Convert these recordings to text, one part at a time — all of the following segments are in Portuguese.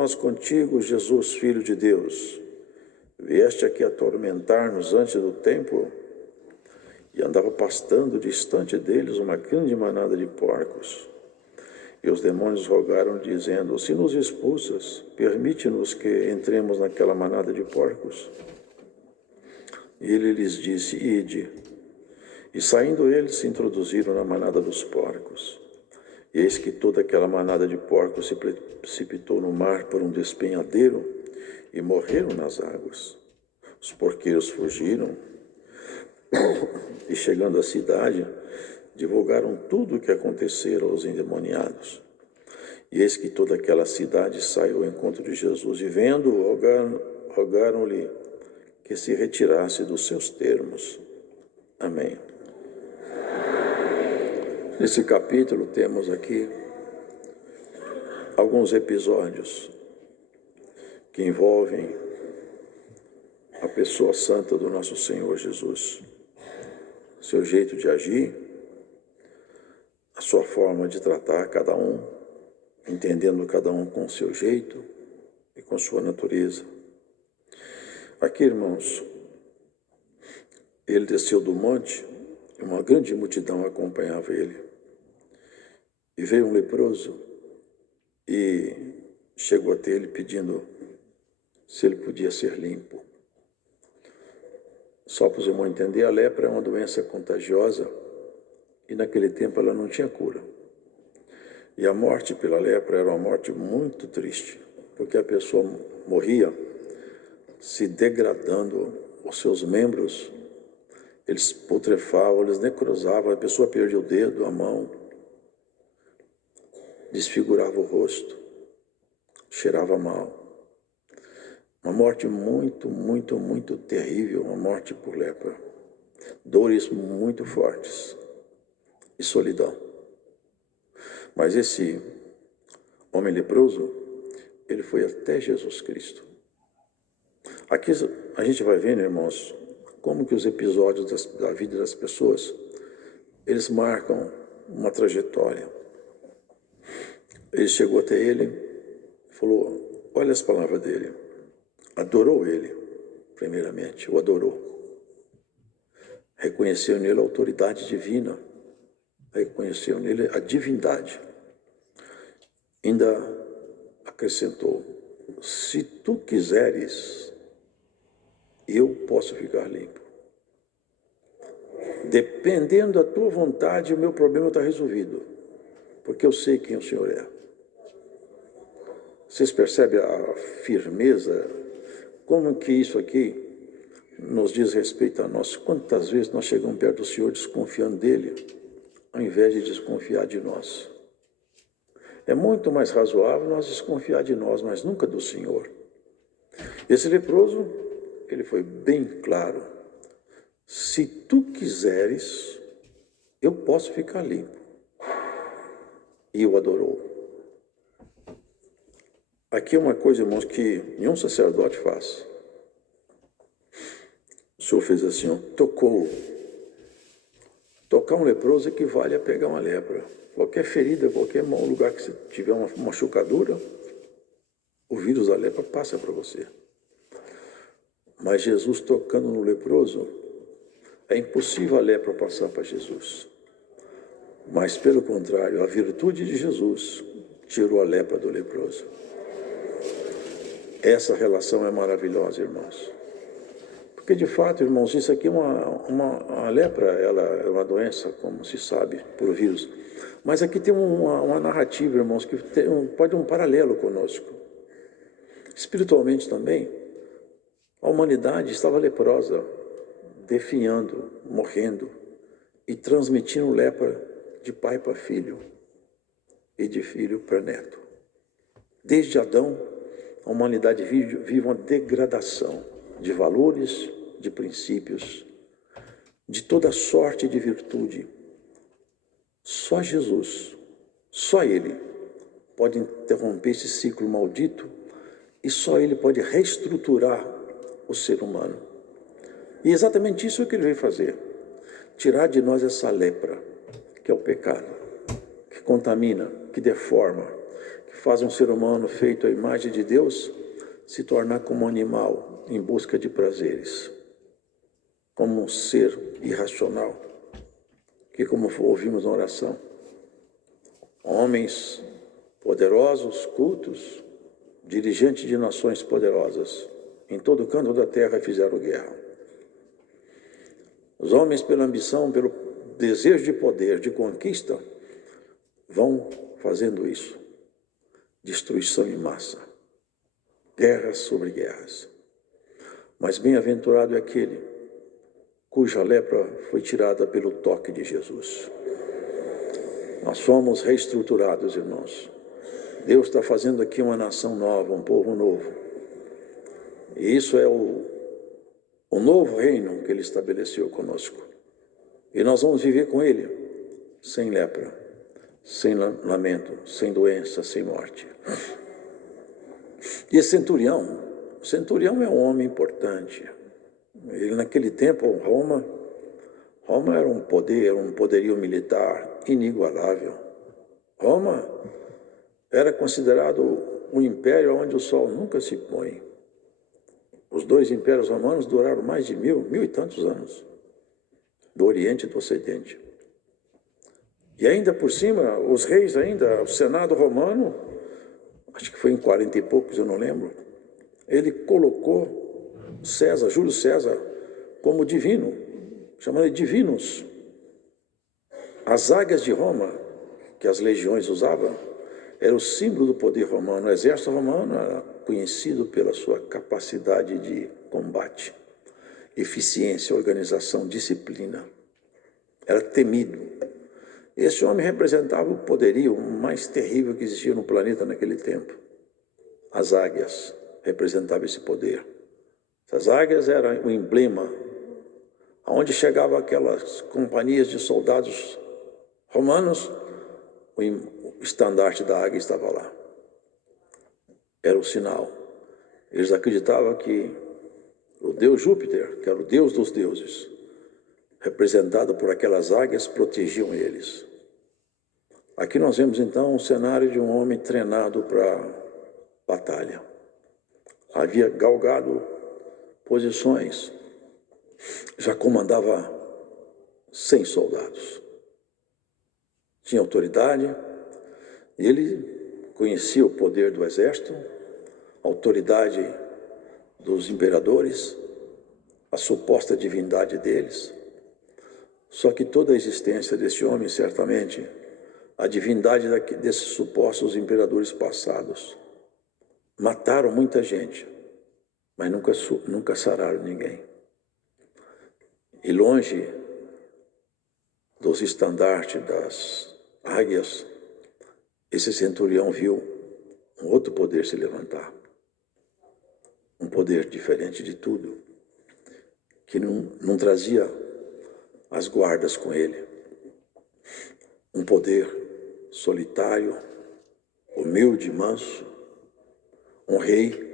nós contigo, Jesus, Filho de Deus? Vieste aqui atormentar-nos antes do tempo? E andava pastando distante deles uma grande manada de porcos. E os demônios rogaram, dizendo: se nos expulsas, permite-nos que entremos naquela manada de porcos. E ele lhes disse: ide. E saindo eles, se introduziram na manada dos porcos. E eis que toda aquela manada de porcos se precipitou no mar por um despenhadeiro e morreram nas águas. Os porqueiros fugiram e, chegando à cidade, divulgaram tudo o que acontecera aos endemoniados. E eis que toda aquela cidade saiu ao encontro de Jesus, e vendo-o, rogaram-lhe que se retirasse dos seus termos. Amém. Nesse capítulo temos aqui alguns episódios que envolvem a pessoa santa do nosso Senhor Jesus, seu jeito de agir, a sua forma de tratar cada um, entendendo cada um com seu jeito e com sua natureza. Aqui, irmãos, ele desceu do monte e uma grande multidão acompanhava ele. E veio um leproso e chegou até ele pedindo se ele podia ser limpo. Só para os irmãos entenderem, a lepra é uma doença contagiosa e naquele tempo ela não tinha cura. E a morte pela lepra era uma morte muito triste, porque a pessoa morria se degradando, os seus membros, eles putrefavam, eles necrosavam, a pessoa perdia o dedo, a mão, desfigurava o rosto, cheirava mal. Uma morte muito, muito, muito terrível, uma morte por lepra. Dores muito fortes e solidão. Mas esse homem leproso, ele foi até Jesus Cristo. Aqui a gente vai vendo, irmãos, como que os episódios da vida das pessoas, eles marcam uma trajetória. Ele chegou até ele, falou, olha as palavras dele, adorou ele, primeiramente, o adorou. Reconheceu nele a autoridade divina, reconheceu nele a divindade. Ainda acrescentou, se tu quiseres, eu posso ficar limpo. Dependendo da tua vontade, o meu problema está resolvido, porque eu sei quem o Senhor é. Vocês percebem a firmeza? Como que isso aqui nos diz respeito a nós? Quantas vezes nós chegamos perto do Senhor desconfiando dele, ao invés de desconfiar de nós? É muito mais razoável nós desconfiar de nós, mas nunca do Senhor. Esse leproso, ele foi bem claro. Se tu quiseres, eu posso ficar limpo. E o adorou. Aqui é uma coisa, irmãos, que nenhum sacerdote faz. O Senhor fez assim, ó, tocou. Tocar um leproso equivale a pegar uma lepra. Qualquer ferida, qualquer lugar que você tiver uma machucadura, o vírus da lepra passa para você. Mas Jesus tocando no leproso, é impossível a lepra passar para Jesus. Mas, pelo contrário, a virtude de Jesus tirou a lepra do leproso. Essa relação é maravilhosa, irmãos. Porque, de fato, irmãos, isso aqui é a lepra, ela é uma doença, como se sabe, por vírus. Mas aqui tem uma narrativa, irmãos, que pode ter um paralelo conosco. Espiritualmente também, a humanidade estava leprosa, definhando, morrendo e transmitindo lepra de pai para filho e de filho para neto. Desde Adão, a humanidade vive uma degradação de valores, de princípios, de toda sorte de virtude. Só Jesus, só Ele pode interromper esse ciclo maldito e só Ele pode reestruturar o ser humano. E exatamente isso que Ele veio fazer. Tirar de nós essa lepra, que é o pecado, que contamina, que deforma, que faz um ser humano feito à imagem de Deus se tornar como um animal em busca de prazeres, como um ser irracional, que, como ouvimos na oração, homens poderosos, cultos, dirigentes de nações poderosas, em todo canto da terra fizeram guerra. Os homens, pela ambição, pelo desejo de poder, de conquista, vão fazendo isso. Destruição em massa. Guerras sobre guerras. Mas bem-aventurado é aquele cuja lepra foi tirada pelo toque de Jesus. Nós somos reestruturados, irmãos. Deus está fazendo aqui uma nação nova, um povo novo. E isso é o novo reino que Ele estabeleceu conosco. E nós vamos viver com Ele sem lepra, sem lamento, sem doença, sem morte. E esse o centurião é um homem importante. Ele, naquele tempo, Roma era um poderio militar inigualável. Roma era considerado um império onde o sol nunca se põe. Os dois impérios romanos duraram mais de mil e tantos anos, do Oriente e do Ocidente. E ainda por cima, os reis o Senado romano, acho que foi em 40 e poucos, eu não lembro, ele colocou Júlio César, como divino, chamando de divinos. As águias de Roma, que as legiões usavam, era o símbolo do poder romano. O exército romano era conhecido pela sua capacidade de combate, eficiência, organização, disciplina. Era temido. Esse homem representava o poderio mais terrível que existia no planeta naquele tempo. As águias representavam esse poder. As águias eram o emblema, aonde chegavam aquelas companhias de soldados romanos, o estandarte da águia estava lá. Era o sinal. Eles acreditavam que o deus Júpiter, que era o deus dos deuses, representado por aquelas águias, protegiam eles. Aqui nós vemos então um cenário de um homem treinado para batalha. Havia galgado posições, já comandava 100 soldados. Tinha autoridade, e ele conhecia o poder do exército, a autoridade dos imperadores, a suposta divindade deles. Só que toda a existência desse homem, certamente, a divindade desses supostos imperadores passados, mataram muita gente, mas nunca sararam ninguém. E longe dos estandartes das águias, esse centurião viu um outro poder se levantar. Um poder diferente de tudo, que não trazia as guardas com ele. Um poder solitário, humilde, manso. Um rei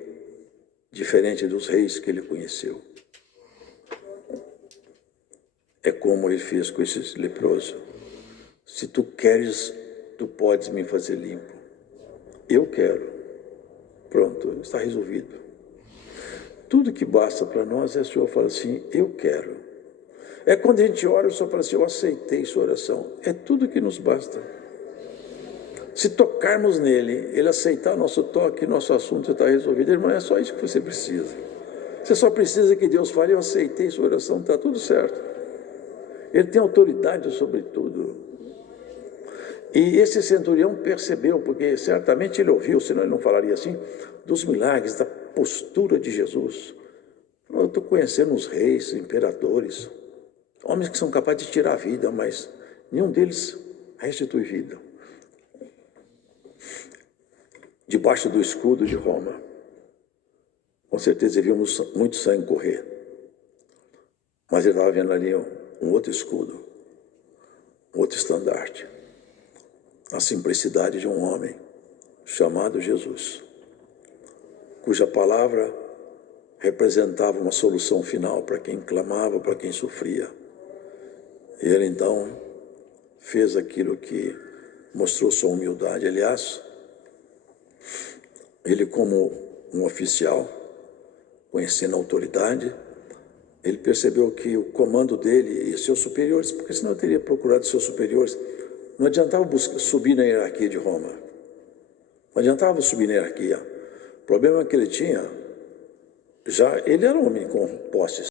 diferente dos reis que ele conheceu. É como ele fez com esses leprosos. Se tu queres, tu podes me fazer limpo. Eu quero. Pronto, está resolvido. Tudo que basta para nós é o Senhor falar assim, eu quero. É quando a gente ora, o Senhor fala assim, eu aceitei sua oração. É tudo que nos basta. Se tocarmos nele, ele aceitar nosso toque, nosso assunto está resolvido. Irmão, é só isso que você precisa. Você só precisa que Deus fale, eu aceitei sua oração, está tudo certo. Ele tem autoridade sobre tudo. E esse centurião percebeu, porque certamente ele ouviu, senão ele não falaria assim, dos milagres, da postura de Jesus. Eu estou conhecendo os reis, imperadores, homens que são capazes de tirar a vida, mas nenhum deles restitui vida. Debaixo do escudo de Roma, com certeza vimos muito sangue correr. Mas ele estava vendo ali um outro escudo, um outro estandarte. A simplicidade de um homem chamado Jesus, cuja palavra representava uma solução final para quem clamava, para quem sofria. E ele então fez aquilo que mostrou sua humildade. Aliás, Ele, como um oficial, conhecendo a autoridade, ele percebeu que o comando dele e seus superiores, porque senão eu teria procurado seus superiores, não adiantava subir na hierarquia de Roma. Não adiantava subir na hierarquia. O problema que ele tinha, já ele era um homem com posses.